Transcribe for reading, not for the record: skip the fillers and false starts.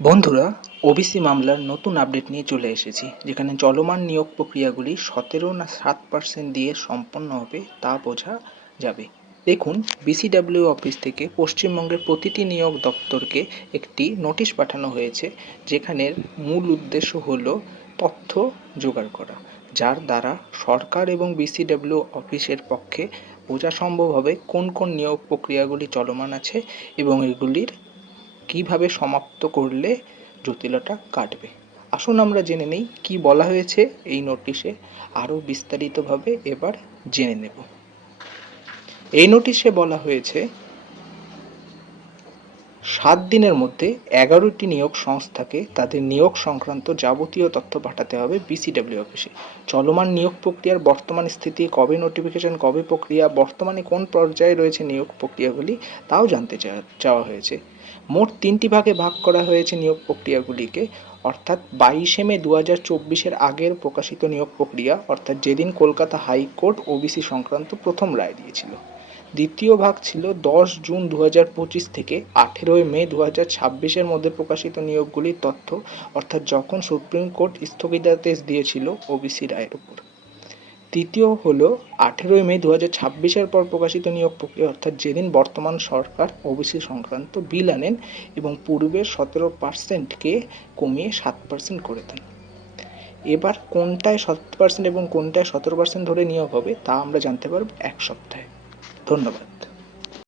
বন্ধুরা, ওবিসি মামলার নতুন আপডেট নিয়ে চলে এসেছি, যেখানে চলমান নিয়োগ প্রক্রিয়াগুলি 17 না 7% দিয়ে সম্পন্ন হবে তা বোঝা যাবে। দেখুন, বিসিডাব্লিউ অফিস থেকে পশ্চিমবঙ্গের প্রতিটি নিয়োগ দপ্তরকে একটি নোটিশ পাঠানো হয়েছে, যেখানের মূল উদ্দেশ্য হল তথ্য জোগাড় করা, যার দ্বারা সরকার এবং বিসিডাব্লিউ অফিসের পক্ষে বোঝা সম্ভব হবে কোন কোন নিয়োগ প্রক্রিয়াগুলি চলমান আছে এবং এগুলির কিভাবে সমাপ্ত করলে জটিলতা কাটবে। আসুন আমরা জেনে নেই কি বলা হয়েছে এই নোটিশে আরও বিস্তারিতভাবে এবার জেনে নেব। এই নোটিশে বলা হয়েছে 7 দিনের মধ্যে 11টি নিয়োগ সংস্থাকে তাদের নিয়োগ সংক্রান্ত যাবতীয় তথ্য পাঠাতে হবে বিসিডাব্লিউ অফিসে। চলমান নিয়োগ প্রক্রিয়ার বর্তমান স্থিতি, কবে নোটিফিকেশন, কবে প্রক্রিয়া, বর্তমানে কোন পর্যায়ে রয়েছে নিয়োগ প্রক্রিয়াগুলি, তাও জানতে চাওয়া হয়েছে। মোট 3টি ভাগে ভাগ করা হয়েছে নিয়োগ প্রক্রিয়াগুলিকে, অর্থাৎ 22শে মে 2024-এর আগের প্রকাশিত নিয়োগ প্রক্রিয়া, অর্থাৎ যেদিন কলকাতা হাইকোর্ট ওবিসি সংক্রান্ত প্রথম রায় দিয়েছিল। দ্বিতীয় ভাগ ছিল 10 জুন 2025 থেকে 18 মে 2026-এর মধ্যে প্রকাশিত নিয়োগগুলির তথ্য, অর্থাৎ যখন সুপ্রিম কোর্ট স্থগিতাদেশ দিয়েছিল ওবিসি রায়ের উপর। তৃতীয় হলো 18 মে 2026-এর পর প্রকাশিত নিয়োগ প্রক্রিয়া, অর্থাৎ যেদিন বর্তমান সরকার ওবিসি সংক্রান্ত বিল আনেন এবং পূর্বের 17%কে কমিয়ে 7% করে দেন। এবার কোনটায় 7% এবং কোনটায় 17% ধরে নিয়োগ হবে তা আমরা জানতে পারব এক সপ্তাহে। ধন্যবাদ।